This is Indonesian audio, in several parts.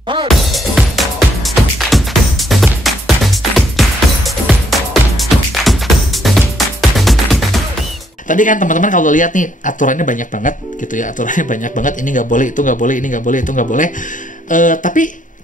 Tadi kan teman-teman kalau lihat nih aturannya banyak banget gitu ya, aturannya banyak banget, ini nggak boleh, itu nggak boleh, ini nggak boleh, itu nggak boleh. Tapi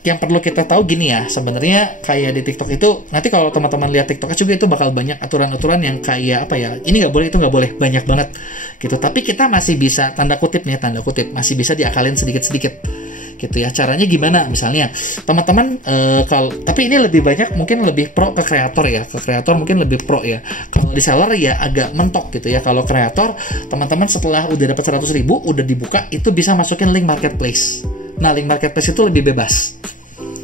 yang perlu kita tahu gini ya, sebenarnya kayak di TikTok itu nanti kalau teman-teman lihat TikTok juga itu bakal banyak aturan-aturan yang kayak apa ya, ini nggak boleh, itu nggak boleh, banyak banget gitu. Tapi kita masih bisa tanda kutip masih bisa diakalin sedikit-sedikit gitu ya. Caranya gimana? Misalnya teman-teman kalau tapi ini lebih banyak mungkin lebih pro ke kreator ya, ke kreator mungkin lebih pro ya. Kalau di seller ya agak mentok gitu ya. Kalau kreator teman-teman setelah udah dapat 100.000 udah dibuka itu bisa masukin link marketplace. Nah link marketplace itu lebih bebas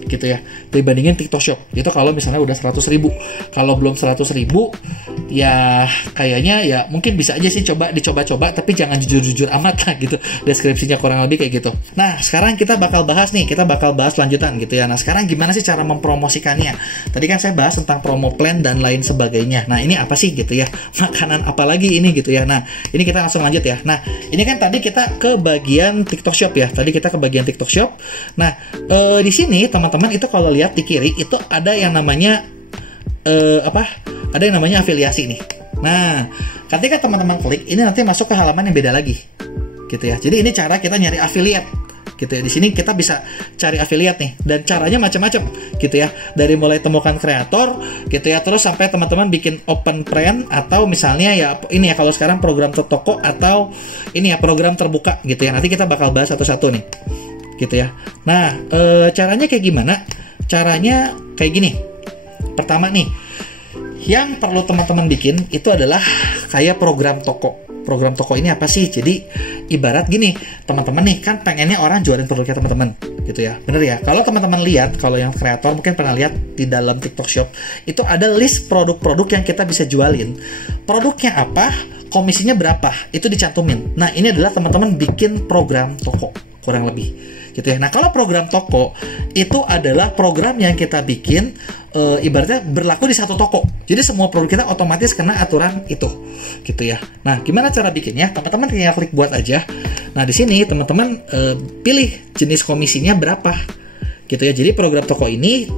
gitu ya dibandingin TikTok Shop. Itu kalau misalnya udah 100.000. Kalau belum 100.000 ya kayaknya ya mungkin bisa aja sih dicoba-coba, tapi jangan jujur-jujur amat lah gitu. Deskripsinya kurang lebih kayak gitu. Nah sekarang kita bakal bahas lanjutan gitu ya. Nah sekarang gimana sih cara mempromosikannya? Tadi kan saya bahas tentang promo plan dan lain sebagainya. Nah ini apa sih gitu ya, makanan apa lagi ini gitu ya. Nah ini kita langsung lanjut ya. Nah ini kan tadi kita ke bagian TikTok Shop ya. TikTok Shop. Nah di sini teman-teman itu kalau lihat di kiri itu ada yang namanya ada yang namanya afiliasi nih. Nah, ketika teman-teman klik ini nanti masuk ke halaman yang beda lagi. Gitu ya. Jadi ini cara kita nyari affiliate. Gitu ya. Di sini kita bisa cari affiliate nih dan caranya macam-macam gitu ya. Dari mulai temukan kreator gitu ya, terus sampai teman-teman bikin open plan atau misalnya ya ini ya kalau sekarang program toko atau ini ya program terbuka gitu ya. Nanti kita bakal bahas satu-satu nih. Gitu ya. Nah, caranya kayak gimana? Caranya kayak gini. Pertama nih, yang perlu teman-teman bikin itu adalah kayak program toko. Program toko ini apa sih? Jadi ibarat gini, teman-teman nih kan pengennya orang jualin produknya teman-teman, gitu ya. Bener ya? Kalau teman-teman lihat, kalau yang kreator mungkin pernah lihat di dalam TikTok Shop, itu ada list produk-produk yang kita bisa jualin. Produknya apa? Komisinya berapa? Itu dicantumin. Nah, ini adalah teman-teman bikin program toko, kurang lebih. Gitu ya. Nah, kalau program toko itu adalah program yang kita bikin ibaratnya berlaku di satu toko. Jadi semua produk kita otomatis kena aturan itu. Gitu ya. Nah, gimana cara bikinnya? Teman-teman tinggal klik buat aja. Nah, di sini teman-teman pilih jenis komisinya berapa. Gitu ya. Jadi program toko ini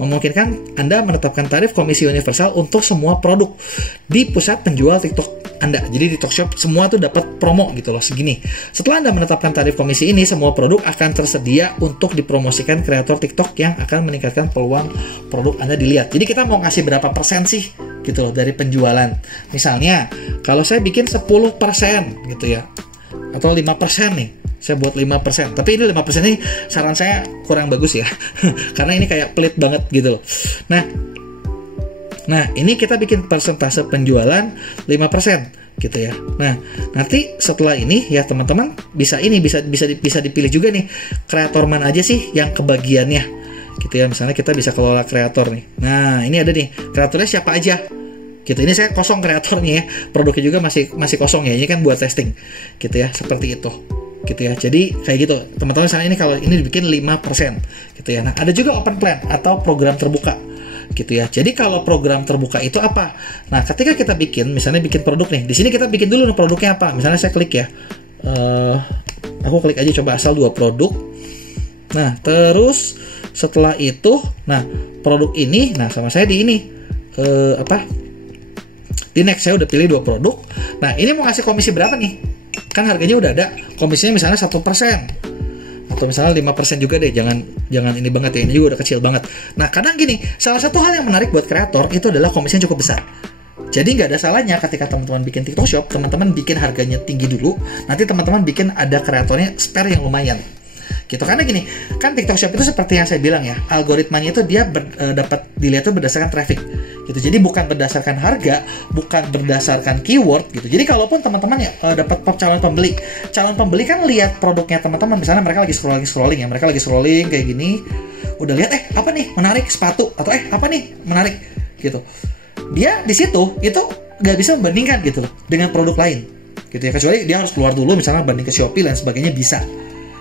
memungkinkan Anda menetapkan tarif komisi universal untuk semua produk di pusat penjual TikTok Anda. Jadi di TikTok Shop semua tuh dapat promo gitu loh, segini. Setelah Anda menetapkan tarif komisi ini, semua produk akan tersedia untuk dipromosikan kreator TikTok yang akan meningkatkan peluang produk Anda dilihat. Jadi kita mau ngasih berapa persen sih gitu loh dari penjualan. Misalnya kalau saya bikin 10% gitu ya, atau 5% nih, saya buat 5%. Tapi ini 5% ini saran saya kurang bagus ya. Karena ini kayak pelit banget gitu loh. Nah, ini kita bikin persentase penjualan 5% gitu ya. Nah, nanti setelah ini ya teman-teman bisa dipilih juga nih kreator mana aja sih yang kebagiannya. Gitu ya. Misalnya kita bisa kelola kreator nih. Nah, ini ada nih kreatornya siapa aja. Gitu. Ini saya kosong kreatornya ya. Produknya juga masih kosong ya. Ini kan buat testing. Gitu ya, seperti itu. Gitu ya. Jadi kayak gitu. Teman-teman misalnya ini kalau ini dibikin 5% gitu ya. Nah, ada juga open plan atau program terbuka. Gitu ya. Jadi kalau program terbuka itu apa? Nah, ketika kita misalnya bikin produk nih. Di sini kita bikin dulu produknya apa. Misalnya saya klik ya. Aku klik aja coba asal 2 produk. Nah, terus setelah itu, nah, produk ini, nah sama saya di ini di next saya udah pilih 2 produk. Nah, ini mau ngasih komisi berapa nih? Kan harganya udah ada. Komisinya misalnya 1%. Atau misalnya 5% juga deh, jangan ini banget ya, ini juga udah kecil banget. Nah, kadang gini, salah satu hal yang menarik buat kreator itu adalah komisinya cukup besar. Jadi nggak ada salahnya ketika teman-teman bikin TikTok Shop, teman-teman bikin harganya tinggi dulu, nanti teman-teman bikin ada kreatornya spare yang lumayan. Gitu, karena gini, kan TikTok Shop itu seperti yang saya bilang ya, algoritmanya itu dia dapat dilihat itu berdasarkan traffic. Gitu. Jadi bukan berdasarkan harga, bukan berdasarkan keyword gitu. Jadi kalaupun teman-teman ya dapat calon pembeli kan lihat produknya teman-teman, misalnya mereka lagi scrolling ya, mereka lagi scrolling kayak gini, udah lihat apa nih menarik sepatu atau apa nih menarik gitu. Dia di situ itu nggak bisa membandingkan gitu loh dengan produk lain gitu ya, kecuali dia harus keluar dulu misalnya banding ke Shopee dan sebagainya bisa.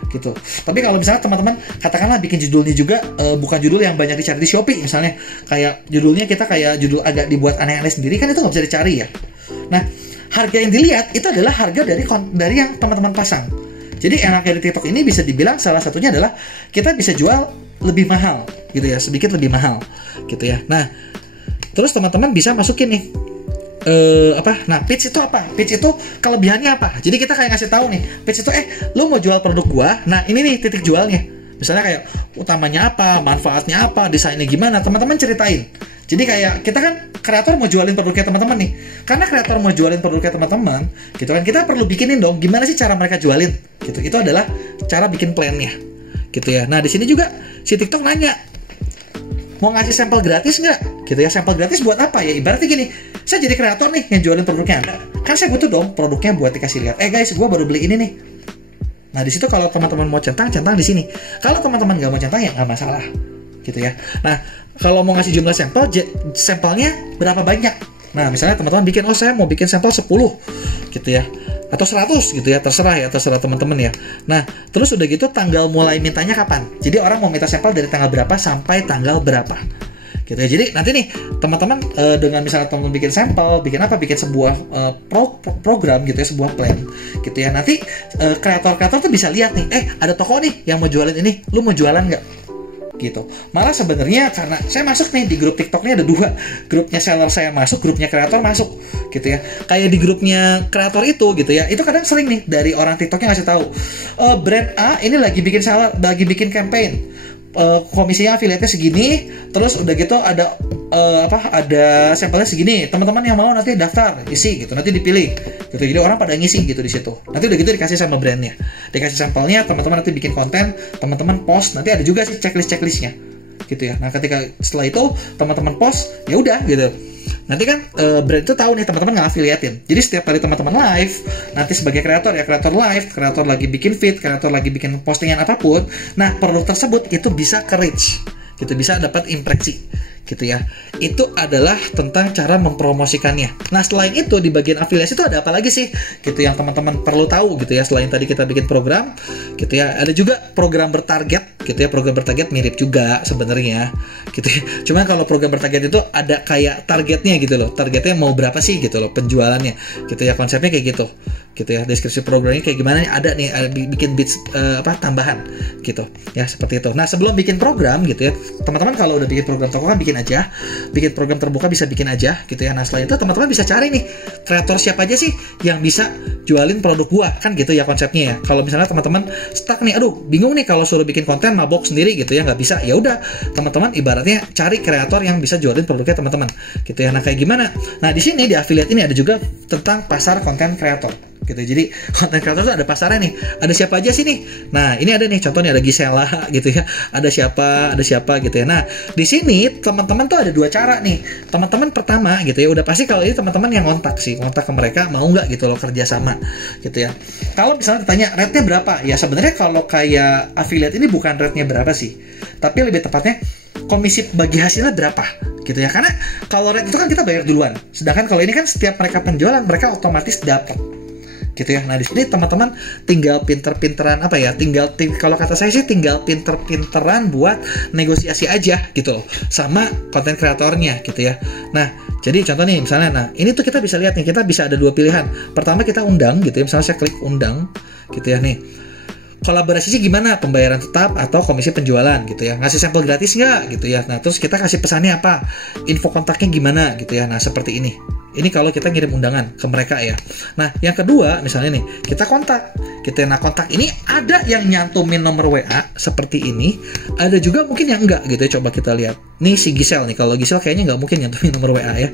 Gitu. Tapi kalau misalnya teman-teman katakanlah bikin judulnya juga bukan judul yang banyak dicari di Shopee, misalnya kayak judulnya kita kayak judul agak dibuat aneh-aneh sendiri, kan itu nggak bisa dicari ya. Nah, harga yang dilihat itu adalah harga dari yang teman-teman pasang. Jadi enaknya di TikTok ini bisa dibilang salah satunya adalah kita bisa jual lebih mahal gitu ya, sedikit lebih mahal gitu ya. Nah, terus teman-teman bisa masukin nih nah pitch itu apa? Pitch itu kelebihannya apa? Jadi kita kayak ngasih tahu nih, pitch itu lu mau jual produk gua, nah ini nih titik jualnya. Misalnya kayak utamanya apa, manfaatnya apa, desainnya gimana, teman-teman ceritain. Jadi kayak kita kan kreator mau jualin produknya teman-teman nih. Karena kreator mau jualin produknya teman-teman, gitu kan, kita perlu bikinin dong gimana sih cara mereka jualin. Gitu. Itu adalah cara bikin plannya. Gitu ya. Nah, di sini juga si TikTok nanya, mau ngasih sampel gratis nggak? Gitu ya. Sampel gratis buat apa ya? Ibaratnya gini, saya jadi kreator nih yang jualin produknya Anda. Kan saya butuh dong produknya buat dikasih lihat. Guys, gue baru beli ini nih. Nah, di situ kalau teman-teman mau centang di sini. Kalau teman-teman nggak mau centang ya nggak masalah. Gitu ya. Nah, kalau mau ngasih jumlah sampel, sampelnya berapa banyak? Nah, misalnya teman-teman bikin, saya mau bikin sampel 10 gitu ya. Atau 100 gitu ya, terserah teman-teman ya. Nah, terus udah gitu tanggal mulai mintanya kapan? Jadi orang mau minta sampel dari tanggal berapa sampai tanggal berapa? Gitu ya. Jadi nanti nih teman-teman dengan misalnya teman-teman bikin sampel, bikin sebuah program gitu ya, sebuah plan gitu ya. Nanti kreator-kreator tuh bisa lihat nih, ada toko nih yang mau jualin ini, lu mau jualan nggak? Gitu. Malah sebenarnya karena saya masuk nih di grup TikToknya ada 2, grupnya seller saya masuk, grupnya kreator masuk, gitu ya. Kayak di grupnya kreator itu, gitu ya. Itu kadang sering nih dari orang TikToknya ngasih tahu, brand A ini lagi bikin campaign. Komisinya affiliate-nya segini, terus udah gitu ada ada sampelnya segini. Teman-teman yang mau nanti daftar, isi gitu, nanti dipilih. Gitu. Jadi orang pada ngisi gitu di situ. Nanti udah gitu dikasih sama brandnya, dikasih sampelnya, teman-teman nanti bikin konten, teman-teman post, nanti ada juga sih checklistnya, gitu ya. Nah, ketika setelah itu teman-teman post, ya udah gitu. Nanti kan brand itu tahu nih teman-teman nge-affiliatein. Jadi setiap kali teman-teman live, nanti sebagai kreator ya, kreator live, kreator lagi bikin feed, kreator lagi bikin postingan apapun, nah produk tersebut itu bisa ke reach, gitu, bisa dapat impresi, gitu ya. Itu adalah tentang cara mempromosikannya. Nah, selain itu di bagian afiliasi itu ada apa lagi sih, gitu, yang teman-teman perlu tahu, gitu ya. Selain tadi kita bikin program, gitu ya, ada juga program bertarget, gitu ya. Program bertarget mirip juga sebenarnya, gitu ya. Cuman kalau program bertarget itu ada kayak targetnya gitu loh. Targetnya mau berapa sih gitu loh penjualannya, gitu ya. Konsepnya kayak gitu, gitu ya. Deskripsi programnya kayak gimana? Ada nih, ada bikin bits tambahan, gitu ya, seperti itu. Nah, sebelum bikin program, gitu ya, teman-teman kalau udah bikin program toko kan bikin aja, bikin program terbuka bisa bikin aja, gitu ya. Nah, setelah itu teman-teman bisa cari nih kreator siapa aja sih yang bisa jualin produk gua, kan gitu ya konsepnya ya. Kalau misalnya teman-teman stuck nih, aduh bingung nih kalau suruh bikin konten mabok sendiri gitu ya, nggak bisa, ya udah teman-teman ibaratnya cari kreator yang bisa jualin produknya teman-teman, gitu ya. Nah, kayak gimana? Nah, di sini di affiliate ini ada juga tentang pasar konten kreator, gitu. Jadi konten kreator itu ada pasarnya nih. Ada siapa aja sih nih? Nah, ini ada nih contohnya, ada Gisela gitu ya. Ada siapa gitu ya. Nah, di sini teman-teman tuh ada 2 cara nih. Teman-teman pertama gitu ya, udah pasti kalau ini teman-teman yang kontak ke mereka, mau nggak gitu loh kerja sama gitu ya. Kalau misalnya ditanya rate-nya berapa? Ya sebenarnya kalau kayak affiliate ini bukan rate-nya berapa sih. Tapi lebih tepatnya komisi bagi hasilnya berapa gitu ya. Karena kalau rate itu kan kita bayar duluan. Sedangkan kalau ini kan setiap mereka penjualan mereka otomatis dapat, gitu ya. Nah, di sini teman-teman tinggal pinter-pinteran apa ya? Kalau kata saya sih tinggal pinter-pinteran buat negosiasi aja gitu loh sama konten kreatornya, gitu ya. Nah, jadi contoh nih misalnya, nah ini tuh kita bisa lihat nih, kita bisa ada 2 pilihan. Pertama kita undang gitu ya, misalnya saya klik undang gitu ya nih. Kolaborasinya gimana? Pembayaran tetap atau komisi penjualan gitu ya. Ngasih sampel gratis nggak gitu ya. Nah, terus kita kasih pesannya apa? Info kontaknya gimana gitu ya. Nah, seperti ini. Ini kalau kita ngirim undangan ke mereka ya. Nah, yang kedua misalnya nih, kita kontak. Nah, kontak ini ada yang nyantumin nomor WA seperti ini. Ada juga mungkin yang enggak gitu ya. Coba kita lihat. Nih si Gisel nih. Kalau Gisel kayaknya nggak mungkin nyantumin nomor WA ya.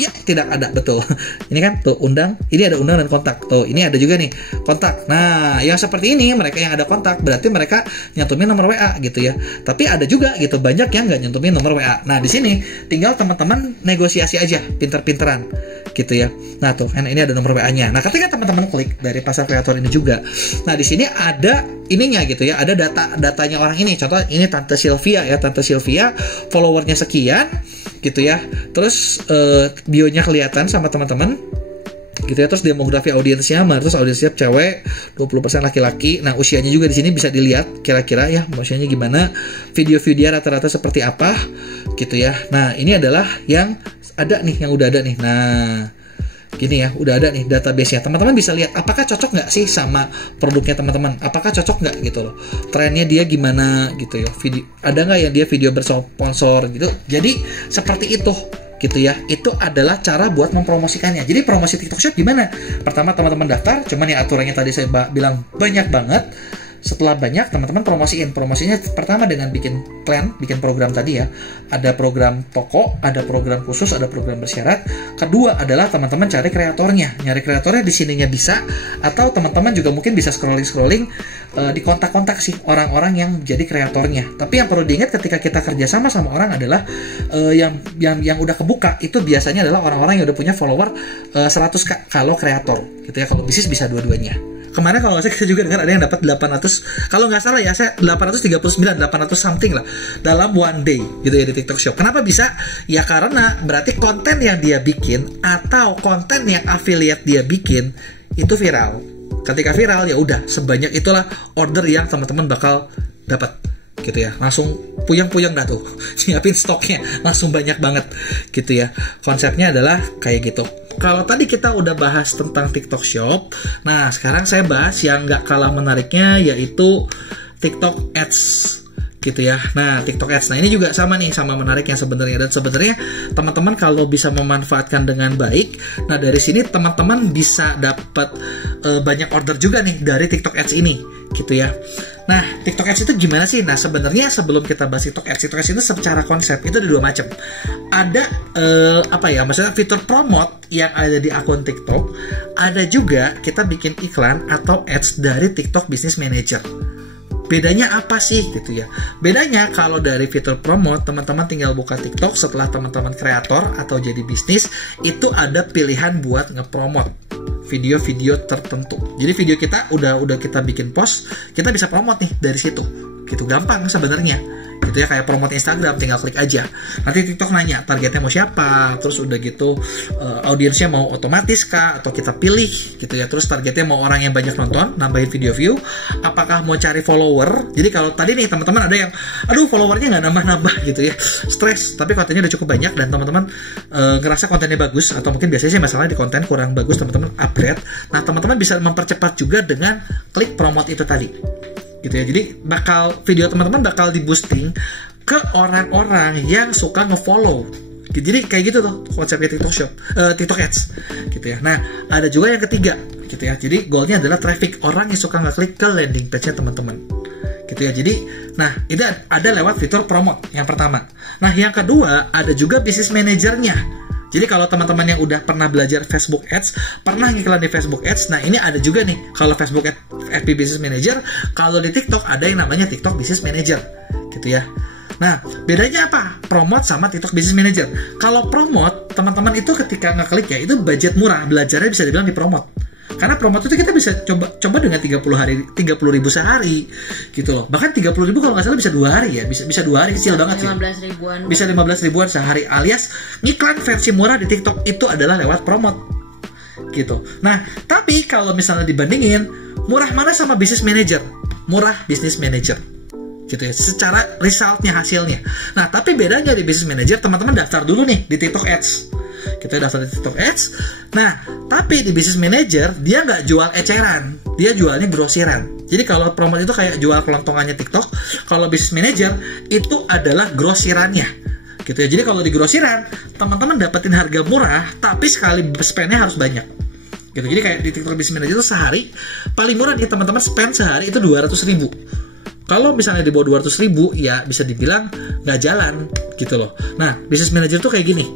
Ya, tidak ada, betul. Ini kan tuh undang, ini ada undang dan kontak. Tuh, ini ada juga nih kontak. Nah, yang seperti ini mereka yang ada kontak berarti mereka nyantumin nomor WA gitu ya. Tapi ada juga gitu banyak yang nggak nyantumin nomor WA. Nah, di sini tinggal teman-teman negosiasi aja, pinter-pinteran gitu ya. Nah, tuh ini ada nomor WA-nya. Nah, ketika teman-teman klik dari pasar kreator ini juga. Nah, di sini ada ininya gitu ya. Ada datanya orang ini. Contoh ini Tante Sylvia ya. Tante Sylvia followernya sekian gitu ya. Terus bionya kelihatan sama teman-teman gitu ya. Terus demografi audiensnya, terus audiensnya cewek, 20% laki-laki. Nah, usianya juga di sini bisa dilihat kira-kira ya usianya gimana, video-video rata-rata seperti apa gitu ya. Nah, ini adalah yang ada nih, yang udah ada nih. Nah, Gini ya, udah ada nih database-nya. Teman-teman bisa lihat apakah cocok nggak sih sama produknya teman-teman. Apakah cocok nggak gitu loh. Trennya dia gimana gitu ya. Ada nggak ya dia video bersponsor gitu. Jadi seperti itu gitu ya. Itu adalah cara buat mempromosikannya. Jadi promosi TikTok Shop gimana? Pertama teman-teman daftar, cuman ya aturannya tadi saya bilang banyak banget. Setelah banyak, teman-teman promosinya pertama dengan bikin plan, bikin program tadi ya. Ada program toko, ada program khusus, ada program bersyarat. Kedua adalah teman-teman cari kreatornya. Nyari kreatornya di sininya bisa, atau teman-teman juga mungkin bisa scrolling di kontak-kontak sih orang-orang yang jadi kreatornya. Tapi yang perlu diingat ketika kita kerjasama sama orang adalah yang udah kebuka itu biasanya adalah orang-orang yang udah punya follower 100K kalau kreator gitu ya. Kalau bisnis bisa dua-duanya. Kemarin kalau saya juga dengar ada yang dapat 800, kalau nggak salah ya saya 839, 800 something lah dalam one day gitu ya di TikTok Shop. Kenapa bisa? Ya karena berarti konten yang dia bikin atau konten yang affiliate dia bikin itu viral. Ketika viral ya udah sebanyak itulah order yang teman-teman bakal dapat gitu ya. Langsung puyeng-puyeng dah tuh siapin stoknya, langsung banyak banget gitu ya. Konsepnya adalah kayak gitu. Kalau tadi kita udah bahas tentang TikTok Shop, nah sekarang saya bahas yang nggak kalah menariknya yaitu TikTok Ads gitu ya. Nah TikTok Ads, nah ini juga sama nih, sama menariknya sebenarnya. Dan sebenarnya teman-teman kalau bisa memanfaatkan dengan baik, nah dari sini teman-teman bisa dapat banyak order juga nih dari TikTok Ads ini gitu ya. Nah, TikTok Ads itu gimana sih? Nah, sebenarnya sebelum kita bahas TikTok Ads itu secara konsep itu ada dua macam. Ada maksudnya fitur promote yang ada di akun TikTok. Ada juga kita bikin iklan atau ads dari TikTok Business Manager. Bedanya apa sih gitu ya? Bedanya kalau dari fitur promote, teman-teman tinggal buka TikTok setelah teman-teman kreator atau jadi bisnis, itu ada pilihan buat ngepromote video-video tertentu. Jadi video kita udah kita bikin post, kita bisa promote nih dari situ. Gitu gampang sebenarnya. Gitu ya, kayak promote Instagram, tinggal klik aja. Nanti TikTok nanya targetnya mau siapa, terus udah gitu audiensnya mau otomatis kah atau kita pilih gitu ya. Terus targetnya mau orang yang banyak nonton, nambahin video view, apakah mau cari follower. Jadi kalau tadi nih teman-teman ada yang aduh followernya nggak nambah-nambah gitu ya, stres, tapi kontennya udah cukup banyak dan teman-teman ngerasa kontennya bagus, atau mungkin biasanya sih masalah di konten kurang bagus, teman-teman upgrade. Nah teman-teman bisa mempercepat juga dengan klik promote itu tadi gitu ya. Jadi video teman-teman bakal di boosting ke orang-orang yang suka nge-follow. Jadi kayak gitu tuh konsepnya TikTok Shop, TikTok Ads gitu ya. Nah ada juga yang ketiga gitu ya. Jadi goalnya adalah traffic, orang yang suka ngeklik ke landing page-nya teman-teman gitu ya. Jadi nah itu ada lewat fitur promote yang pertama. Nah yang kedua ada juga business manajernya. Jadi kalau teman-teman yang udah pernah belajar Facebook Ads, pernah ngiklan di Facebook Ads, nah ini ada juga nih, kalau Facebook FB Business Manager, kalau di TikTok ada yang namanya TikTok Business Manager, gitu ya. Nah, bedanya apa? Promote sama TikTok Business Manager. Kalau promote, teman-teman itu ketika ngeklik ya, itu budget murah, belajarnya bisa dibilang di promote. Karena promote itu kita bisa coba dengan 30.000 sehari gitu loh. Bahkan 30.000 kalau nggak salah bisa 2 hari ya. Bisa 2 hari, kecil banget sih. 15 ribuan. Bisa 15 ribuan sehari, alias ngiklan versi murah di TikTok itu adalah lewat promote gitu. Nah, tapi kalau misalnya dibandingin murah mana sama business manager? Murah business manager gitu ya, secara resultnya, hasilnya. Nah, tapi bedanya di business manager, teman-teman daftar dulu nih di TikTok Ads. Kita daftar di TikTok Ads. Nah, tapi di Business Manager dia nggak jual eceran, dia jualnya grosiran. Jadi kalau promote itu kayak jual kelontongannya TikTok, kalau Business Manager itu adalah grosirannya, gitu ya. Jadi kalau di grosiran, teman-teman dapetin harga murah, tapi sekali spendnya harus banyak. Gitu. Jadi kayak di TikTok Business Manager itu sehari paling murah nih teman-teman spend sehari itu 200.000. Kalau misalnya di bawah 200.000 ya bisa dibilang nggak jalan gitu loh. Nah, Business Manager tuh kayak gini.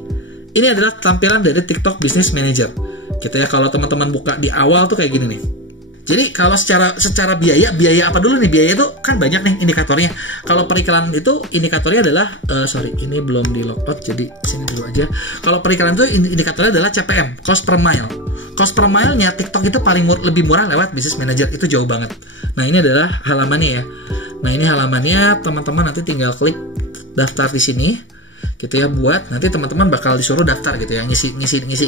Ini adalah tampilan dari TikTok Business Manager gitu ya. Kalau teman-teman buka di awal tuh kayak gini nih. Jadi kalau secara biaya apa dulu nih? Biaya itu kan banyak nih indikatornya. Kalau periklanan itu indikatornya adalah ini belum di logout, jadi sini dulu aja. Kalau periklanan itu indikatornya adalah CPM, cost per mile. Cost per mile-nya TikTok itu lebih murah lewat Business Manager, itu jauh banget. Nah, ini adalah halamannya ya. Nah, ini halamannya, teman-teman nanti tinggal klik daftar di sini. Gitu ya, buat nanti teman-teman bakal disuruh daftar gitu ya, ngisi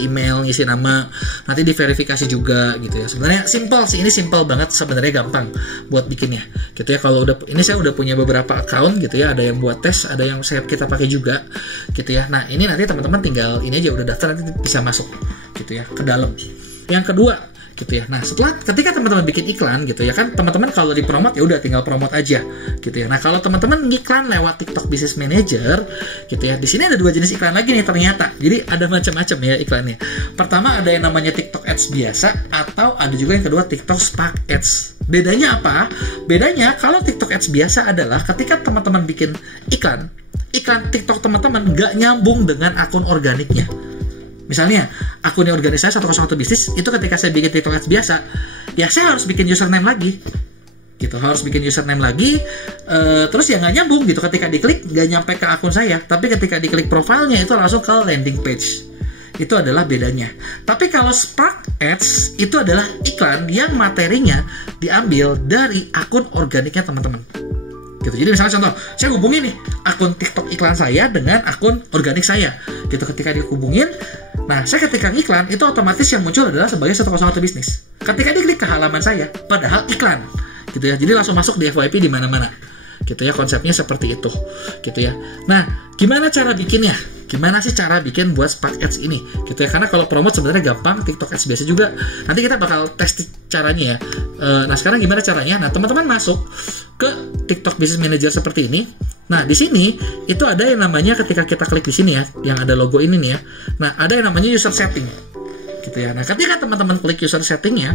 email, ngisi nama, nanti diverifikasi juga gitu ya. Sebenarnya simple sih, ini simple banget sebenarnya, gampang buat bikinnya gitu ya. Kalau ini saya udah punya beberapa account gitu ya, ada yang buat tes, ada yang kita pakai juga gitu ya. Nah, ini nanti teman-teman tinggal ini aja udah daftar, nanti bisa masuk gitu ya, ke dalam. Yang kedua gitu ya. Nah, ketika teman-teman bikin iklan gitu ya kan, teman-teman kalau di promote ya udah tinggal promote aja gitu ya. Nah, kalau teman-teman ngiklan lewat TikTok Business Manager gitu ya. Di sini ada 2 jenis iklan lagi nih ternyata. Jadi ada macam-macam ya iklannya. Pertama ada yang namanya TikTok Ads biasa, atau ada juga yang kedua TikTok Spark Ads. Bedanya apa? Bedanya kalau TikTok Ads biasa adalah ketika teman-teman bikin iklan TikTok teman-teman nggak nyambung dengan akun organiknya. Misalnya, akunnya organik saya 101 bisnis, itu ketika saya bikin TikTok Ads biasa, ya saya harus bikin username lagi. Gitu, harus bikin username lagi, terus ya nggak nyambung gitu. Ketika diklik, nggak nyampe ke akun saya, tapi ketika diklik profilnya, itu langsung ke landing page. Itu adalah bedanya. Tapi kalau Spark Ads, itu adalah iklan yang materinya diambil dari akun organiknya teman-teman. Gitu. Jadi misalnya contoh, saya hubungin nih akun TikTok iklan saya dengan akun organik saya. Gitu, ketika dihubungin, nah, saya ketika iklan, itu otomatis yang muncul adalah sebagai 101 bisnis. Ketika diklik ke halaman saya, padahal iklan. Gitu ya. Jadi langsung masuk di FYP di mana-mana. Gitu ya, konsepnya seperti itu. Gitu ya. Nah, gimana cara bikinnya? Gimana sih cara bikin buat Spark Ads ini? Gitu ya. Karena kalau promote sebenarnya gampang, TikTok Ads biasa juga. Nanti kita bakal tes caranya ya. Nah, sekarang gimana caranya? Nah, teman-teman masuk ke TikTok Business Manager seperti ini. Nah, di sini itu ada yang namanya, ketika kita klik di sini ya, yang ada logo ini nih ya. Nah, ada yang namanya user setting. Gitu ya. Nah, ketika teman-teman klik user settingnya,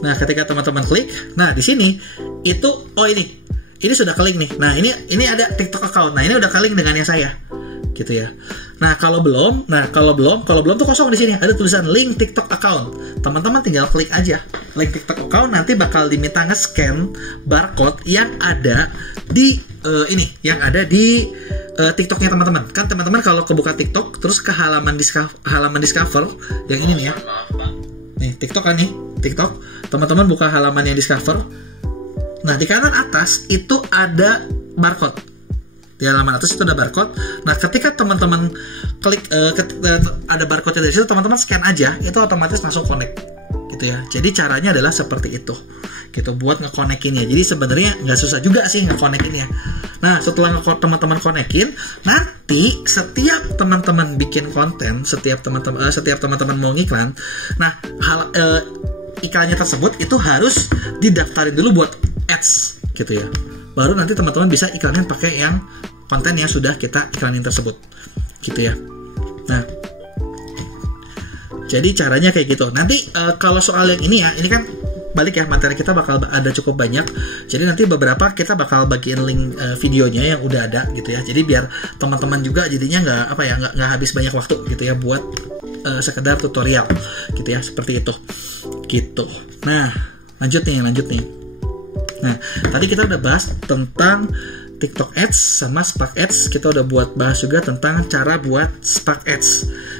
nah, ketika teman-teman klik, nah di sini itu, oh ini sudah ke link nih. Nah, ini ada TikTok account. Nah, ini udah ke link dengan yang saya. Gitu ya. Nah, kalau belum tuh kosong di sini. Ada tulisan link TikTok account. Teman-teman tinggal klik aja link TikTok account, nanti bakal diminta nge-scan barcode yang ada di TikToknya teman-teman. Kan teman-teman kalau kebuka TikTok terus ke halaman discover yang ini nih ya. Nih, TikTok kan nih, TikTok. Teman-teman buka halaman yang discover. Nah, di kanan atas itu ada barcode. Di halaman atas itu ada barcode. Nah, ketika teman-teman klik ada barcode dari situ, teman-teman scan aja, itu otomatis langsung connect. Gitu ya. Jadi caranya adalah seperti itu. Gitu, buat nge-connect-innya. Jadi sebenarnya nggak susah juga sih nge-connect-innya. Nah, setelah teman-teman connect-in, nanti setiap teman-teman bikin konten, setiap teman-teman mau ngiklan, nah iklannya tersebut itu harus didaftarin dulu buat ads gitu ya. Baru nanti teman-teman bisa iklanin pakai yang konten yang sudah kita iklanin tersebut. Gitu ya. Nah, jadi caranya kayak gitu. Nanti kalau soal yang ini ya, ini kan balik ya, materi kita bakal ada cukup banyak. Jadi nanti beberapa kita bakal bagiin link videonya yang udah ada gitu ya. Jadi biar teman-teman juga jadinya nggak habis banyak waktu gitu ya buat sekedar tutorial gitu ya, seperti itu. Gitu. Nah, lanjut nih. Nah, tadi kita udah bahas tentang TikTok Ads sama Spark Ads. Kita udah bahas juga tentang cara buat Spark Ads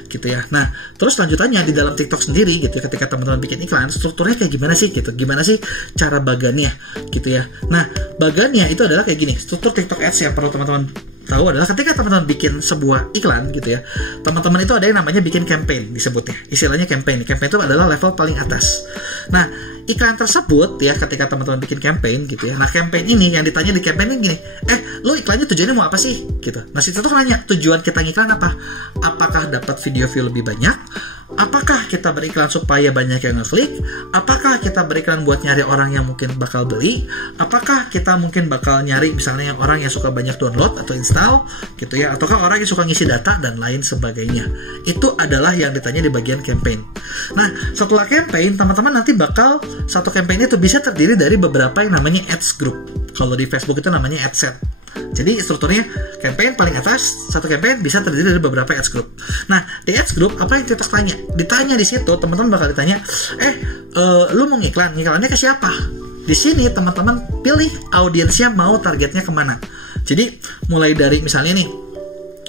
gitu ya. Nah, terus lanjutannya di dalam TikTok sendiri gitu ya, ketika teman-teman bikin iklan, strukturnya kayak gimana sih gitu. Gimana sih cara bagannya gitu ya. Nah, bagannya itu adalah kayak gini. Struktur TikTok Ads yang perlu teman-teman tahu adalah ketika teman-teman bikin sebuah iklan gitu ya, teman-teman itu ada yang namanya bikin campaign disebutnya. Istilahnya campaign. Campaign itu adalah level paling atas. Nah, iklan tersebut ya, ketika teman-teman bikin campaign gitu ya. Nah, campaign ini yang ditanya di campaign ini gini, lo iklannya tujuannya mau apa sih? Gitu. Nah, situ tuh nanya, tujuan kita ngiklan apa? Apakah dapat video view lebih banyak? Apakah kita beriklan supaya banyak yang ngeklik? Apakah kita beriklan buat nyari orang yang mungkin bakal beli? Apakah kita mungkin bakal nyari misalnya orang yang suka banyak download atau install gitu ya? Ataukah orang yang suka ngisi data dan lain sebagainya? Itu adalah yang ditanya di bagian campaign. Nah, setelah campaign, teman-teman nanti bakal satu campaign itu bisa terdiri dari beberapa yang namanya ads group. Kalau di Facebook itu namanya ad set. Jadi strukturnya campaign paling atas, satu campaign bisa terdiri dari beberapa ads group. Nah, di ads group apa yang kita tanya? Ditanya di situ, teman-teman bakal ditanya, lu mau ngiklannya ke siapa? Di sini teman-teman pilih audiensnya mau targetnya kemana. Jadi mulai dari misalnya nih,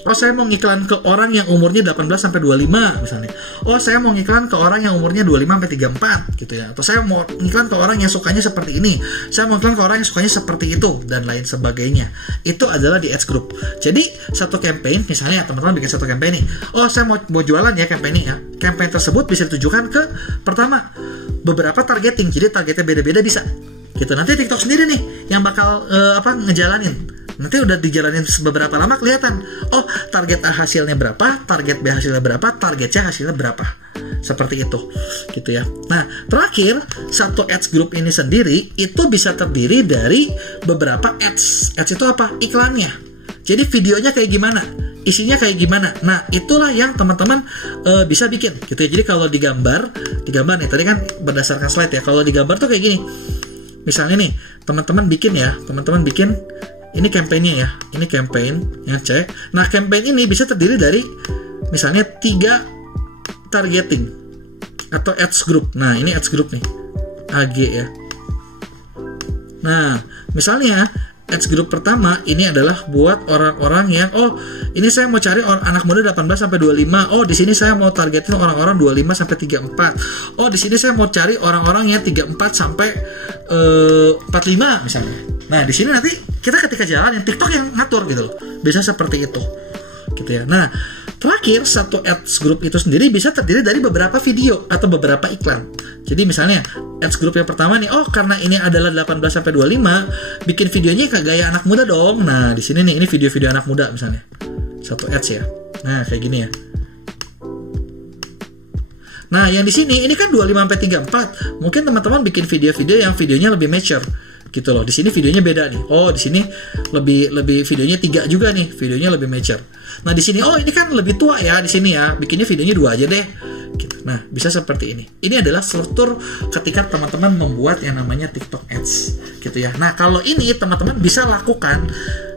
saya mau ngiklan ke orang yang umurnya 18 sampai 25 misalnya. Saya mau ngiklan ke orang yang umurnya 25 sampai 34 gitu ya. Atau saya mau ngiklan ke orang yang sukanya seperti ini. Saya mau ngiklan ke orang yang sukanya seperti itu dan lain sebagainya. Itu adalah di ads group. Jadi satu campaign, misalnya teman-teman bikin satu campaign nih. Saya mau jualan ya campaign ini ya. Campaign tersebut bisa ditujukan ke pertama beberapa targeting. Jadi targetnya beda-beda bisa. Gitu. Nanti TikTok sendiri nih yang bakal ngejalanin. Nanti udah dijalanin beberapa lama kelihatan, target A hasilnya berapa, target B hasilnya berapa, target C hasilnya berapa. seperti itu gitu ya. Nah terakhir, satu ads group ini sendiri itu bisa terdiri dari beberapa ads. Ads itu apa? Iklannya. Jadi videonya kayak gimana, isinya kayak gimana. Nah itulah yang teman-teman bisa bikin gitu ya. Jadi kalau digambar nih, tadi kan berdasarkan slide ya. Kalau digambar tuh kayak gini. Misalnya nih teman-teman bikin ini campaign-nya ya. Ini campaign yang cek. Nah campaign ini bisa terdiri dari misalnya 3 targeting atau ads group. Nah ini ads group nih, AG ya. Nah misalnya ads group pertama ini adalah buat orang-orang yang ini saya mau cari anak muda 18 sampai 25. Di sini saya mau targetin orang-orang 25 sampai 34. Di sini saya mau cari orang-orang yang 34 sampai 45 misalnya. Nah, di sini nanti kita ketika jalan yang TikTok yang ngatur gitu loh. Biasanya seperti itu. Gitu ya. Nah, terakhir satu ads group itu sendiri bisa terdiri dari beberapa video atau beberapa iklan. Jadi misalnya ads group yang pertama nih, karena ini adalah 18 sampai 25, bikin videonya kayak gaya anak muda dong. Nah, di sini nih ini video-video anak muda misalnya. Satu ads ya. Nah, kayak gini ya. Nah, yang di sini ini kan 25 sampai 34. Mungkin teman-teman bikin video-video yang videonya lebih mature gitu loh. Di sini videonya beda nih. Di sini lebih videonya 3 juga nih, videonya lebih mature. Nah, di sini ini kan lebih tua ya di sini ya. Bikinnya videonya 2 aja deh. Gitu. Nah, bisa seperti ini. Ini adalah struktur ketika teman-teman membuat yang namanya TikTok Ads gitu ya. Nah, kalau ini teman-teman bisa lakukan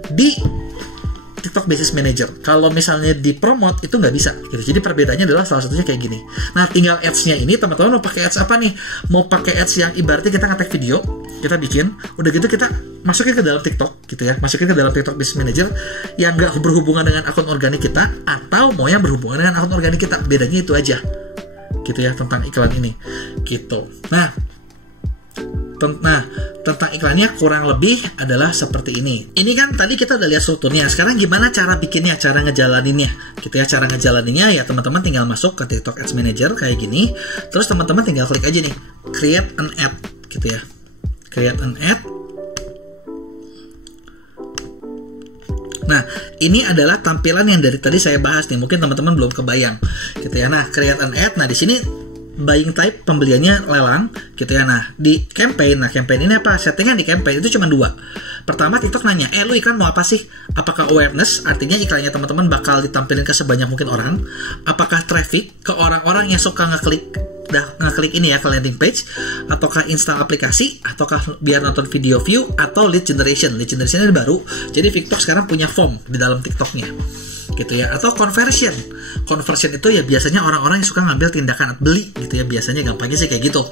di TikTok Business Manager. Kalau misalnya di promote itu nggak bisa gitu. Jadi perbedaannya adalah salah satunya kayak gini. Nah, tinggal ads-nya ini teman-teman mau pakai ads apa nih? Mau pakai ads yang ibaratnya kita ngetek video, kita bikin, udah gitu kita masukin ke dalam TikTok gitu ya. Masukin ke dalam TikTok Business Manager yang nggak berhubungan dengan akun organik kita, atau mau yang berhubungan dengan akun organik kita. Bedanya itu aja gitu ya tentang iklan ini gitu. Nah, tentang iklannya kurang lebih adalah seperti ini. Ini kan tadi kita udah lihat strukturnya. Sekarang gimana cara bikinnya, cara ngejalaninnya gitu ya. Cara ngejalaninnya ya teman-teman tinggal masuk ke TikTok Ads Manager kayak gini. Terus teman-teman tinggal klik aja nih, create an ad gitu ya. Create an ad. Nah, ini adalah tampilan yang dari tadi saya bahas nih. Mungkin teman-teman belum kebayang gitu ya. Nah, create an ad. Nah, di sini buying type, pembeliannya lelang gitu ya. Nah di campaign, campaign ini apa? Settingan di campaign itu cuma 2. Pertama, TikTok nanya, lu iklan mau apa sih? Apakah awareness, artinya iklannya teman-teman bakal ditampilkan ke sebanyak mungkin orang? Apakah traffic, ke orang-orang yang suka ngeklik ini ya ke landing page? Ataukah install aplikasi? Ataukah biar nonton video view? Atau lead generation? Lead generation ini baru, jadi TikTok sekarang punya form di dalam TikToknya gitu ya. Atau conversion itu ya biasanya orang-orang yang suka ngambil tindakan beli gitu ya, biasanya gampangnya sih kayak gitu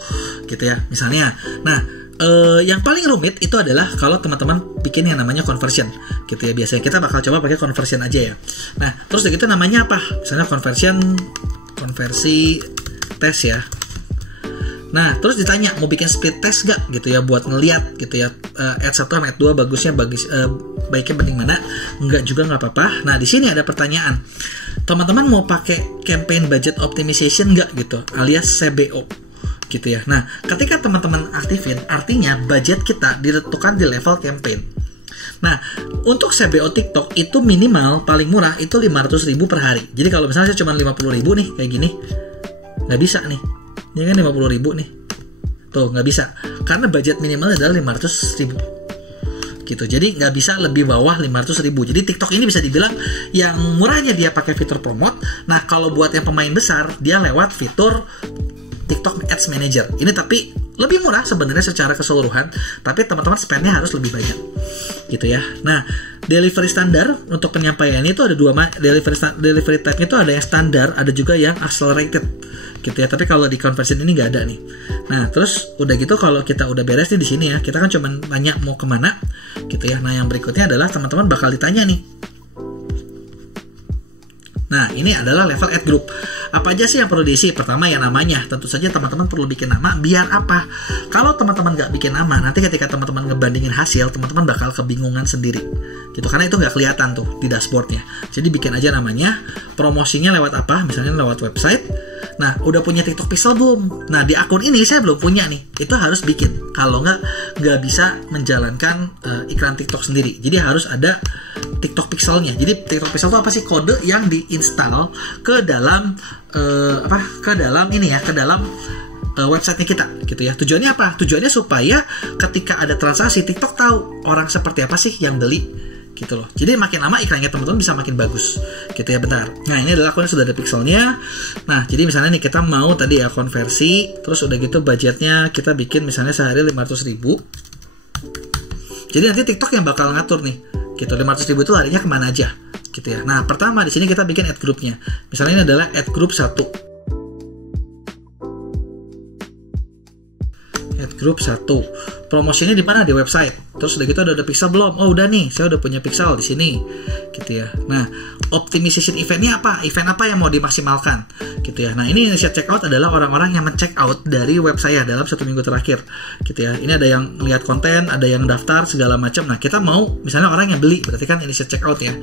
ya misalnya. Nah yang paling rumit itu adalah kalau teman-teman bikin yang namanya conversion gitu ya. Biasanya kita bakal coba pakai conversion aja ya. Nah terus begitu namanya apa, misalnya konversi tes ya. Nah, terus ditanya mau bikin split test gak gitu ya, buat ngeliat gitu ya, ad 1 sama ad 2 baiknya mending mana? Enggak juga nggak apa-apa. Nah, di sini ada pertanyaan. Teman-teman mau pakai campaign budget optimization nggak gitu, alias CBO gitu ya. Nah, ketika teman-teman aktifin, artinya budget kita ditentukan di level campaign. Nah, untuk CBO TikTok itu minimal paling murah itu 500.000 per hari. Jadi kalau misalnya saya cuma 50.000 nih kayak gini, nggak bisa nih. Ini kan 50.000 nih. Tuh, nggak bisa. Karena budget minimalnya adalah 500.000. Gitu. Jadi nggak bisa lebih bawah 500.000. Jadi TikTok ini bisa dibilang yang murahnya dia pakai fitur promote. Nah, kalau buat yang pemain besar, dia lewat fitur TikTok Ads Manager. Ini tapi lebih murah sebenarnya secara keseluruhan, tapi teman-teman spendnya harus lebih banyak. Gitu ya. Nah, delivery standar untuk penyampaiannya itu ada 2 delivery type-nya itu ada yang standar, ada juga yang accelerated. Gitu ya, tapi kalau di conversion ini nggak ada nih. Nah, terus udah gitu kalau kita udah beres nih di sini ya, kita kan cuma tanya mau kemana, gitu ya. Nah, yang berikutnya adalah teman-teman bakal ditanya nih. Nah, ini adalah level ad group. Apa aja sih yang perlu diisi? Pertama ya namanya. Tentu saja teman-teman perlu bikin nama. Biar apa? Kalau teman-teman nggak bikin nama, nanti ketika teman-teman ngebandingin hasil, teman-teman bakal kebingungan sendiri. Gitu, karena itu nggak kelihatan tuh di dashboardnya. Jadi bikin aja namanya. Promosinya lewat apa? Misalnya lewat website. Nah, udah punya TikTok Pixel belum? Nah, di akun ini saya belum punya nih. Itu harus bikin. Kalau nggak bisa menjalankan iklan TikTok sendiri. Jadi harus ada TikTok Pixelnya. Jadi TikTok Pixel itu apa sih? Kode yang diinstal ke dalam websitenya kita gitu ya. Tujuannya apa? Tujuannya supaya ketika ada transaksi TikTok tahu orang seperti apa sih yang beli gitu loh. Jadi makin lama iklannya teman-teman bisa makin bagus gitu ya. Bentar. Nah, ini adalah akunnya sudah ada pixelnya. Nah, jadi misalnya nih kita mau tadi ya konversi, terus udah gitu budgetnya kita bikin misalnya sehari 500.000. Jadi nanti TikTok yang bakal ngatur nih gitu, 500.000 itu larinya kemana aja gitu ya. Nah, pertama di sini kita bikin ad groupnya. Misalnya ini adalah ad group 1. Ad group 1. Promosinya di mana? Di website. Terus udah gitu ada pixel belum? Oh, udah nih, saya udah punya pixel di sini. Gitu ya. Nah, optimization eventnya apa? Event apa yang mau dimaksimalkan? Gitu ya. Nah, ini initiate checkout adalah orang-orang yang men-check out dari web saya dalam 1 minggu terakhir. Gitu ya. Ini ada yang lihat konten, ada yang daftar segala macam. Nah, kita mau misalnya orang yang beli, berarti kan initiate checkout ya.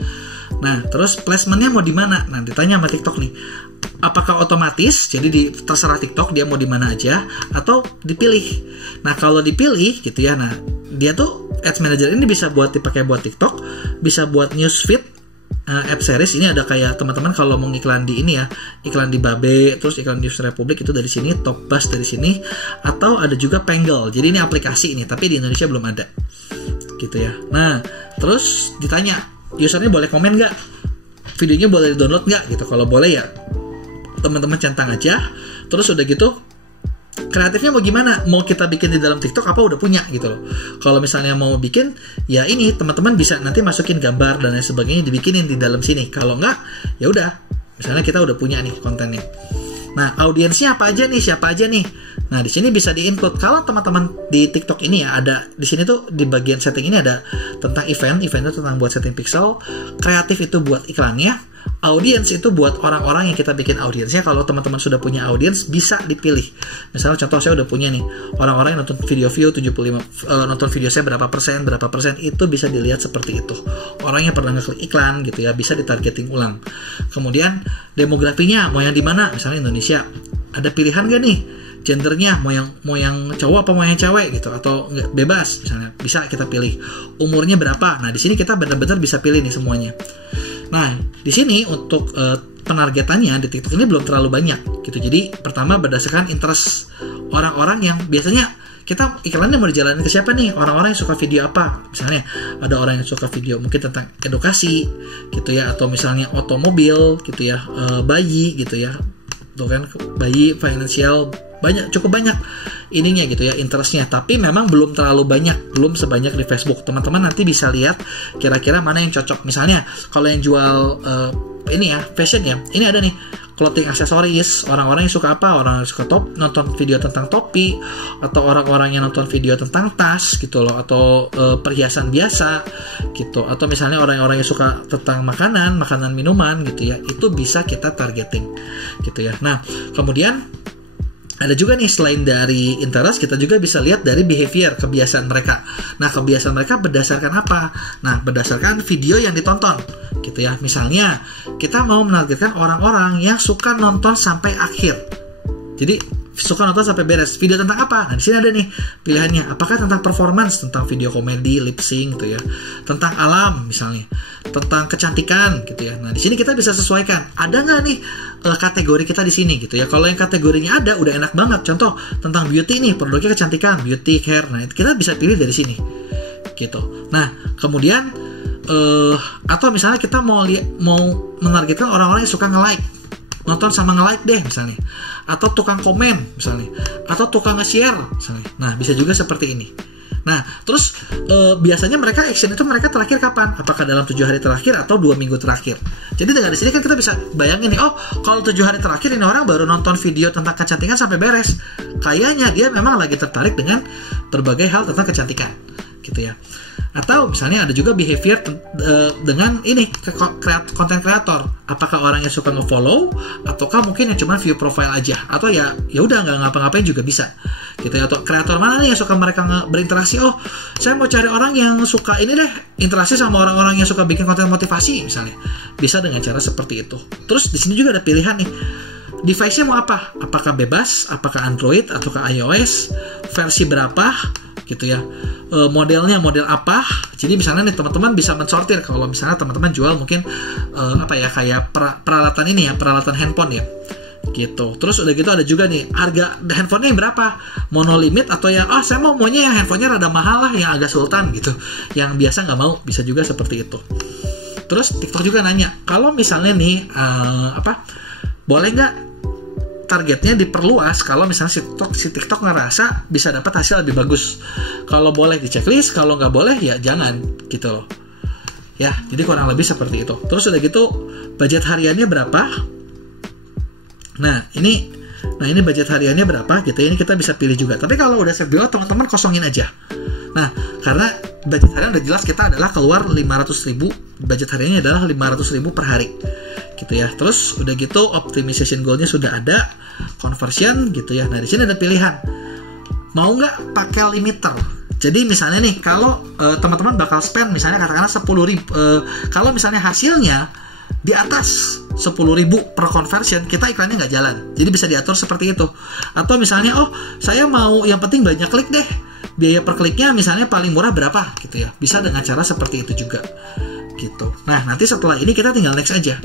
Nah, terus placementnya mau di mana? Nah, ditanya sama TikTok nih. Apakah otomatis? Jadi terserah TikTok dia mau di mana aja atau dipilih. Nah, kalau dipilih gitu ya. Nah, dia tuh Ads Manager ini bisa buat dipakai buat TikTok, bisa buat newsfeed, app series. Ini ada kayak teman-teman kalau mau iklan di ini ya, iklan di Babe, terus iklan di News Republik itu dari sini, Top Bus dari sini, atau ada juga Pangle. Jadi ini aplikasi ini, tapi di Indonesia belum ada. Gitu ya. Nah, terus ditanya, usernya boleh komen nggak? Videonya boleh di-download nggak? Gitu. Kalau boleh ya teman-teman centang aja. Terus udah gitu kreatifnya mau gimana? Mau kita bikin di dalam TikTok apa udah punya gitu loh. Kalau misalnya mau bikin, ya ini teman-teman bisa nanti masukin gambar dan lain sebagainya dibikinin di dalam sini. Kalau enggak, ya udah. Misalnya kita udah punya nih kontennya. Nah, audiensnya apa aja nih? Siapa aja nih? Nah, di sini bisa di-include. Kalau teman-teman di TikTok ini ya ada di sini tuh di bagian setting ini ada tentang event itu tentang buat setting pixel, kreatif itu buat iklannya, audience itu buat orang-orang yang kita bikin audiensnya. Kalau teman-teman sudah punya audience bisa dipilih. Misalnya contoh saya udah punya nih orang-orang yang nonton video view 75 nonton video saya berapa persen itu bisa dilihat seperti itu. Orang yang pernah ngeklik iklan gitu ya bisa ditargeting ulang. Kemudian demografinya mau yang di mana? Misalnya Indonesia. Ada pilihan gak nih? Gendernya mau yang cowok apa mau yang cewek gitu atau nggak bebas misalnya bisa kita pilih. Umurnya berapa? Nah, di sini kita benar-benar bisa pilih nih semuanya. Nah, di sini untuk penargetannya di TikTok ini belum terlalu banyak gitu. Jadi pertama berdasarkan interest orang-orang yang biasanya kita iklannya mau dijalanin ke siapa nih? Orang-orang yang suka video apa? Misalnya ada orang yang suka video mungkin tentang edukasi gitu ya, atau misalnya otomobil gitu ya, bayi gitu ya. Tuh kan bayi, financial, cukup banyak ininya gitu ya, interestnya. Tapi memang belum terlalu banyak, belum sebanyak di Facebook. Teman-teman nanti bisa lihat kira-kira mana yang cocok. Misalnya kalau yang jual ini ya fashion ya, ini ada nih clothing aksesoris. Orang-orang yang suka apa? Orang yang suka nonton video tentang topi, atau orang-orang yang nonton video tentang tas gitu loh, atau perhiasan biasa gitu, atau misalnya orang-orang yang suka tentang makanan minuman gitu ya, itu bisa kita targeting gitu ya. Nah, kemudian ada juga nih selain dari interest, kita juga bisa lihat dari behavior, kebiasaan mereka. Nah, kebiasaan mereka berdasarkan apa? Nah, berdasarkan video yang ditonton gitu ya. Misalnya kita mau menargetkan orang-orang yang suka nonton sampai akhir. Jadi suka nonton sampai beres. Video tentang apa? Nah, di sini ada nih pilihannya. Apakah tentang performance, tentang video komedi, lip sync gitu ya. Tentang alam misalnya. Tentang kecantikan gitu ya. Nah, di sini kita bisa sesuaikan. Ada nggak nih kategori kita di sini gitu ya. Kalau yang kategorinya ada, udah enak banget. Contoh tentang beauty nih, produknya kecantikan, beauty, hair. Nah, kita bisa pilih dari sini gitu. Nah, kemudian atau misalnya kita mau menargetkan orang-orang yang suka nge-like, nonton sama nge-like deh misalnya, atau tukang komen misalnya, atau tukang nge-share misalnya. Nah, bisa juga seperti ini. Nah, terus biasanya mereka action itu mereka terakhir kapan? Apakah dalam 7 hari terakhir atau 2 minggu terakhir? Jadi dengan di sini kan kita bisa bayangin nih, oh kalau 7 hari terakhir ini orang baru nonton video tentang kecantikan sampai beres. Kayaknya dia memang lagi tertarik dengan berbagai hal tentang kecantikan gitu ya. Atau misalnya ada juga behavior dengan ini konten kreator. Apakah orang yang suka nge-follow, ataukah mungkin yang cuma view profile aja, atau ya udah nggak ngapa-ngapain juga bisa gitu ya. Atau kreator mana nih yang suka mereka berinteraksi? Oh, saya mau cari orang yang suka ini deh, interaksi sama orang-orang yang suka bikin konten motivasi misalnya. Bisa dengan cara seperti itu. Terus di sini juga ada pilihan nih. Device-nya mau apa? Apakah bebas? Apakah Android? Ataukah iOS? Versi berapa? gitu ya. Modelnya model apa. Jadi misalnya nih teman-teman bisa mensortir kalau misalnya teman-teman jual mungkin kayak peralatan ini ya, peralatan handphone ya gitu. Terus udah gitu ada juga nih harga handphonenya yang berapa, monolimit atau yang saya maunya yang handphonenya rada mahal lah, yang agak sultan gitu, yang biasa nggak mau, bisa juga seperti itu. Terus TikTok juga nanya kalau misalnya nih boleh nggak targetnya diperluas kalau misalnya si TikTok ngerasa bisa dapat hasil lebih bagus. Kalau boleh di checklist, kalau nggak boleh ya jangan gitu loh ya. Jadi kurang lebih seperti itu. Terus udah gitu budget hariannya berapa. Nah ini budget hariannya berapa gitu ya, ini kita bisa pilih juga. Tapi kalau udah SBO teman-teman kosongin aja. Nah karena budget harian udah jelas kita adalah keluar 500.000, budget hariannya adalah 500.000 per hari gitu ya. Terus udah gitu optimization goalnya sudah ada, conversion gitu ya. Nah di sini ada pilihan mau nggak pakai limiter. Jadi misalnya nih kalau teman-teman bakal spend misalnya katakanlah 10.000, kalau misalnya hasilnya di atas 10.000 per conversion, kita iklannya nggak jalan. Jadi bisa diatur seperti itu. Atau misalnya saya mau yang penting banyak klik deh, biaya per kliknya misalnya paling murah berapa gitu ya. Bisa dengan cara seperti itu juga gitu. Nah nanti setelah ini kita tinggal next aja.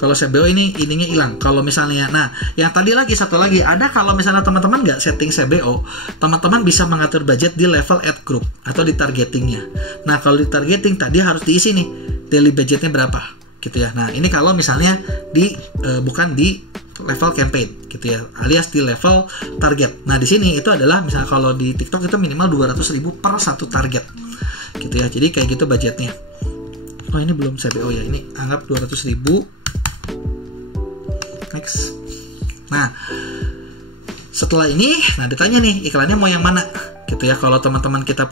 Kalau CBO ininya hilang. Kalau misalnya, nah yang tadi satu lagi ada, kalau misalnya teman-teman nggak setting CBO, teman-teman bisa mengatur budget di level ad group atau di targetingnya. Nah kalau di targeting tadi harus diisi nih daily budgetnya berapa gitu ya. Nah ini kalau misalnya bukan di level campaign gitu ya, alias di level target. Nah di sini itu adalah misalnya kalau di TikTok itu minimal 200.000 per satu target gitu ya. Jadi kayak gitu budgetnya. Ini belum CBO ya, ini anggap 200.000. Next. Nah setelah ini ditanya nih iklannya mau yang mana gitu ya. Kalau teman-teman kita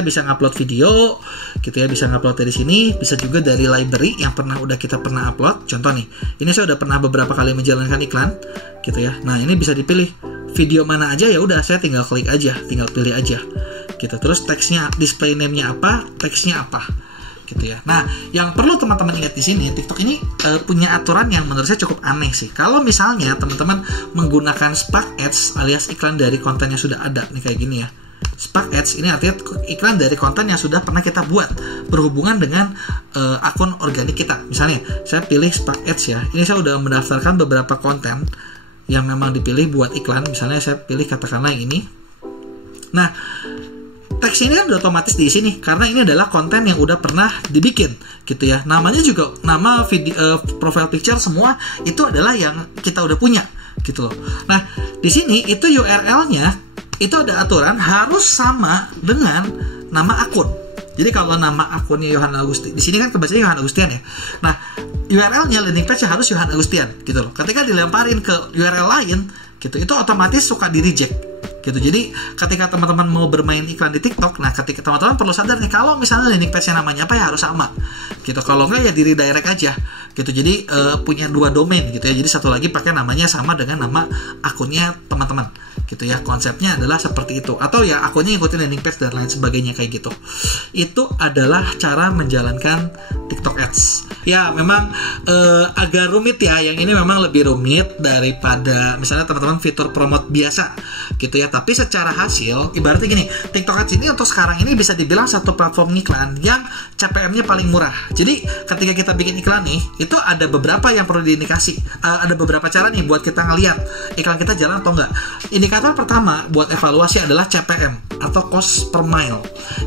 bisa ngupload video gitu ya, bisa ngupload dari sini, bisa juga dari library yang kita pernah upload. Contoh nih, ini saya udah pernah beberapa kali menjalankan iklan gitu ya. Nah ini bisa dipilih video mana aja, ya udah saya tinggal klik aja, tinggal pilih aja gitu. Terus teksnya, display name-nya apa, teksnya apa gitu ya. Nah, yang perlu teman-teman ingat di sini, TikTok ini punya aturan yang menurut saya cukup aneh sih. Kalau misalnya teman-teman menggunakan Spark Ads alias iklan dari konten yang sudah ada nih kayak gini ya. Spark Ads ini artinya iklan dari konten yang sudah pernah kita buat berhubungan dengan akun organik kita. Misalnya, saya pilih Spark Ads ya. Ini saya udah mendaftarkan beberapa konten yang memang dipilih buat iklan. Misalnya saya pilih katakanlah yang ini. Nah, teks ini kan udah otomatis diisi nih, karena ini adalah konten yang udah pernah dibikin gitu ya. Namanya juga, nama video, profile picture semua itu adalah yang kita udah punya gitu loh. Nah di sini itu URL-nya itu ada aturan harus sama dengan nama akun. Jadi kalau nama akunnya Yohan Agustian, di sini kan kebacanya Yohan Agustian ya. Nah URL-nya landing page harus Yohan Agustian gitu loh. Ketika dilemparin ke URL lain gitu, itu otomatis suka di reject gitu. Jadi ketika teman-teman mau bermain iklan di TikTok, nah ketika teman-teman perlu sadar nih, kalau misalnya landing page-nya namanya apa ya harus sama gitu. Kalau enggak ya di redirect aja gitu. Jadi punya dua domain gitu ya. Jadi satu lagi pakai namanya sama dengan nama akunnya teman-teman gitu ya. Konsepnya adalah seperti itu. Atau ya akunnya ikutin landing page dan lain sebagainya kayak gitu. Itu adalah cara menjalankan TikTok Ads. Ya memang agak rumit ya. Yang ini memang lebih rumit daripada misalnya teman-teman fitur promote biasa gitu ya. Tapi secara hasil, ibaratnya gini, TikTok Ads ini untuk sekarang ini bisa dibilang satu platform iklan yang CPM-nya paling murah. Jadi ketika kita bikin iklan nih, itu ada beberapa yang perlu diindikasi. Ada beberapa cara nih buat kita ngeliat iklan kita jalan atau enggak. Indikator pertama buat evaluasi adalah CPM atau cost per mile.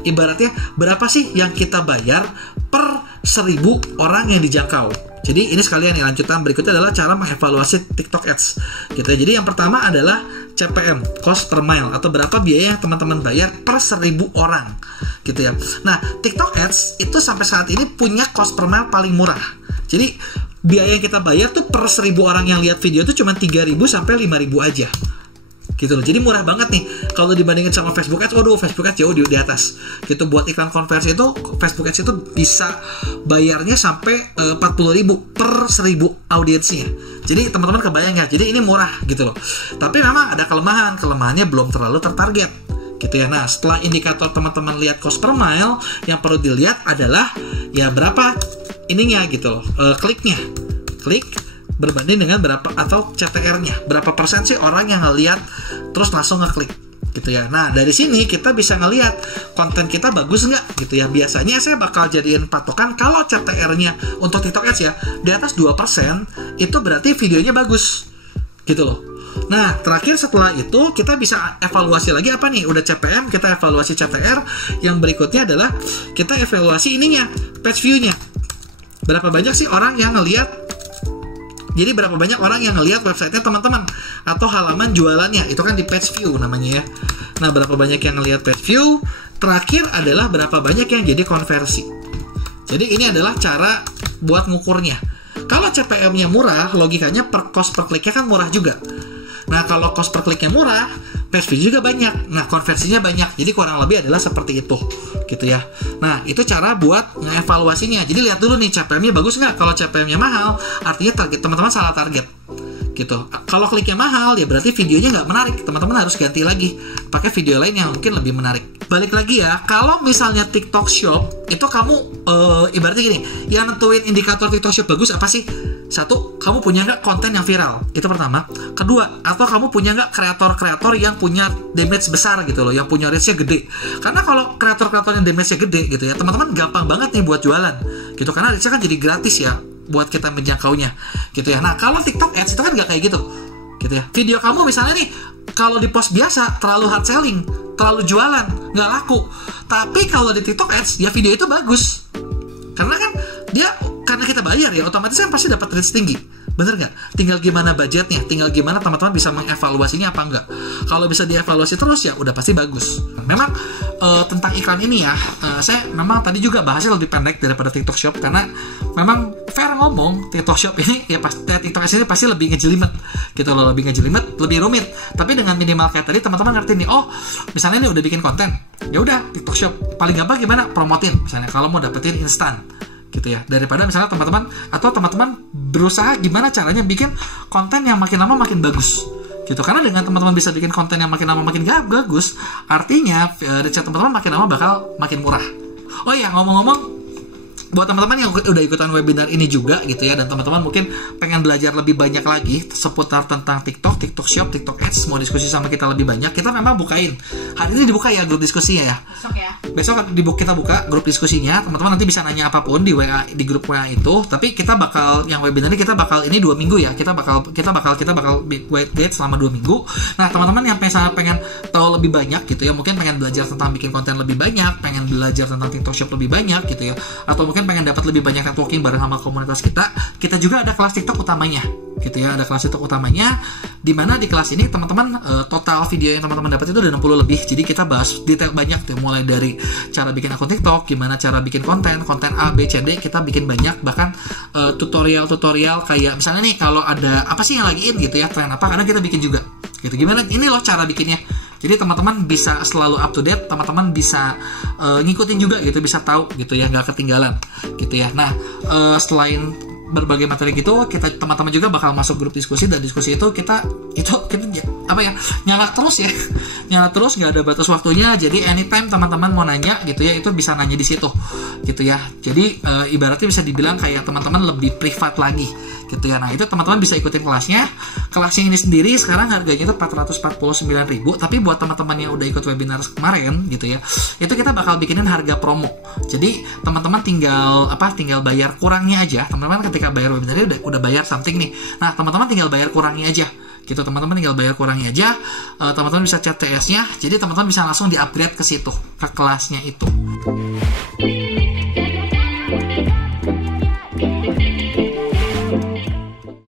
Ibaratnya berapa sih yang kita bayar per 1.000 orang yang dijangkau. Jadi ini sekalian nih, lanjutan berikutnya adalah cara mengevaluasi TikTok Ads gitu ya. Jadi yang pertama adalah CPM, cost per mile, atau berapa biaya yang teman-teman bayar per 1.000 orang gitu ya. Nah TikTok Ads itu sampai saat ini punya cost per mile paling murah. Jadi biaya yang kita bayar tuh per 1.000 orang yang lihat video itu cuma 3.000 sampai 5.000 aja gitu loh. Jadi murah banget nih kalau dibandingin sama Facebook Ads. Waduh, Facebook Ads jauh di atas gitu. Buat iklan konversi itu Facebook Ads itu bisa bayarnya sampai 40.000 per 1.000 audiensnya. Jadi teman-teman kebayang ya, jadi ini murah gitu loh. Tapi memang ada kelemahannya belum terlalu tertarget gitu ya. Nah setelah indikator teman-teman lihat cost per mile, yang perlu dilihat adalah ya berapa ininya gitu loh, klik berbanding dengan berapa, atau CTR-nya berapa persen sih orang yang ngelihat terus langsung ngeklik gitu ya. Nah dari sini kita bisa ngelihat konten kita bagus nggak gitu ya. Biasanya saya bakal jadiin patokan kalau CTR-nya untuk TikTok Ads ya di atas 2% itu berarti videonya bagus gitu loh. Nah terakhir setelah itu kita bisa evaluasi lagi apa nih, udah CPM, kita evaluasi CTR. Yang berikutnya adalah kita evaluasi ininya, page view-nya. Berapa banyak sih orang yang ngelihat. Jadi berapa banyak orang yang ngelihat websitenya teman-teman atau halaman jualannya, itu kan di page view namanya ya. Nah berapa banyak yang ngelihat page view. Terakhir adalah berapa banyak yang jadi konversi. Jadi ini adalah cara buat ngukurnya. Kalau CPM-nya murah, logikanya per cost per kliknya kan murah juga. Nah kalau cost per kliknya murah, page view juga banyak, nah konversinya banyak. Jadi kurang lebih adalah seperti itu gitu ya. Nah itu cara buat ngevaluasinya. Jadi lihat dulu nih CPM-nya bagus nggak. Kalau CPM-nya mahal, artinya target teman-teman salah target gitu. Kalau kliknya mahal ya berarti videonya nggak menarik, teman-teman harus ganti lagi pakai video lain yang mungkin lebih menarik. Balik lagi ya, kalau misalnya TikTok Shop itu kamu ibaratnya gini, yang nentuin indikator TikTok Shop bagus apa sih? Satu, kamu punya nggak konten yang viral, itu pertama. Kedua, atau kamu punya nggak kreator-kreator yang punya damage besar gitu loh, yang punya reach-nya gede. Karena kalau kreator-kreator yang damage-nya gede gitu ya, teman-teman gampang banget nih buat jualan gitu, karena reach-nya kan jadi gratis ya buat kita menjangkaunya gitu ya. Nah kalau TikTok Ads itu kan nggak kayak gitu ya. Video kamu misalnya nih kalau di post biasa terlalu hard selling, terlalu jualan, nggak laku. Tapi kalau di TikTok Ads ya video itu bagus, karena kan karena kita bayar ya, otomatis kan pasti dapat reach tinggi. Bener nggak? Tinggal gimana budgetnya, tinggal gimana teman-teman bisa mengevaluasinya apa enggak. Kalau bisa dievaluasi terus ya udah pasti bagus. Memang tentang iklan ini ya, saya memang tadi juga bahasnya lebih pendek daripada TikTok Shop, karena memang fair ngomong TikTok Shop ini ya TikTok Ads ini pasti lebih ngejelimet gitu loh, lebih ngejelimet, lebih rumit. Tapi dengan minimal kayak tadi teman-teman ngerti nih, oh misalnya nih udah bikin konten, ya udah TikTok Shop paling gampang gimana promotin misalnya kalau mau dapetin instan gitu ya, daripada misalnya teman-teman berusaha gimana caranya bikin konten yang makin lama makin bagus gitu. Karena dengan teman-teman bisa bikin konten yang makin lama makin bagus, artinya reach teman-teman makin lama bakal makin murah. Oh ya, ngomong-ngomong, buat teman-teman yang udah ikutan webinar ini juga gitu ya, dan teman-teman mungkin pengen belajar lebih banyak lagi seputar tentang TikTok, TikTok Shop, TikTok Ads, mau diskusi sama kita lebih banyak, kita memang bukain. Hari ini dibuka ya grup diskusinya ya. Besok kita buka grup diskusinya, teman-teman nanti bisa nanya apapun di WA, di grup WA itu. Tapi kita bakal yang webinar ini kita bakal 2 minggu ya. Kita bakal wait selama 2 minggu. Nah, teman-teman yang pengen tahu lebih banyak gitu ya, mungkin pengen belajar tentang bikin konten lebih banyak, pengen belajar tentang TikTok Shop lebih banyak gitu ya, atau mungkin pengen dapat lebih banyak networking bareng sama komunitas kita juga ada kelas TikTok utamanya gitu ya. Ada kelas TikTok utamanya, dimana di kelas ini teman-teman total video yang teman-teman dapat itu udah 60 lebih. Jadi kita bahas detail banyak tuh, mulai dari cara bikin akun TikTok, gimana cara bikin konten A, B, C, D, kita bikin banyak. Bahkan tutorial kayak misalnya nih kalau ada apa sih yang lagi in gitu ya, tren apa, kadang kita bikin juga gitu. Gimana ini loh cara bikinnya. Jadi teman-teman bisa selalu up to date, teman-teman bisa ngikutin juga gitu, bisa tahu gitu ya, nggak ketinggalan gitu ya. Nah selain berbagai materi gitu, kita teman-teman juga bakal masuk grup diskusi, dan diskusi itu kita apa ya, nyala terus nggak ada batas waktunya. Jadi anytime teman-teman mau nanya gitu ya, itu bisa nanya di situ gitu ya. Jadi ibaratnya bisa dibilang kayak teman-teman lebih privat lagi gitu ya. Nah itu teman-teman bisa ikutin kelasnya ini sendiri sekarang harganya itu 449.000, tapi buat teman-teman yang udah ikut webinar kemarin gitu ya, itu kita bakal bikinin harga promo. Jadi teman-teman tinggal bayar kurangnya aja. Teman-teman ketika bayar webinarnya udah bayar something nih, nah teman-teman tinggal bayar kurangnya aja gitu. Teman-teman tinggal bayar kurangnya aja, teman-teman bisa chat TS-nya, jadi teman-teman bisa langsung di-upgrade ke situ, ke kelasnya itu.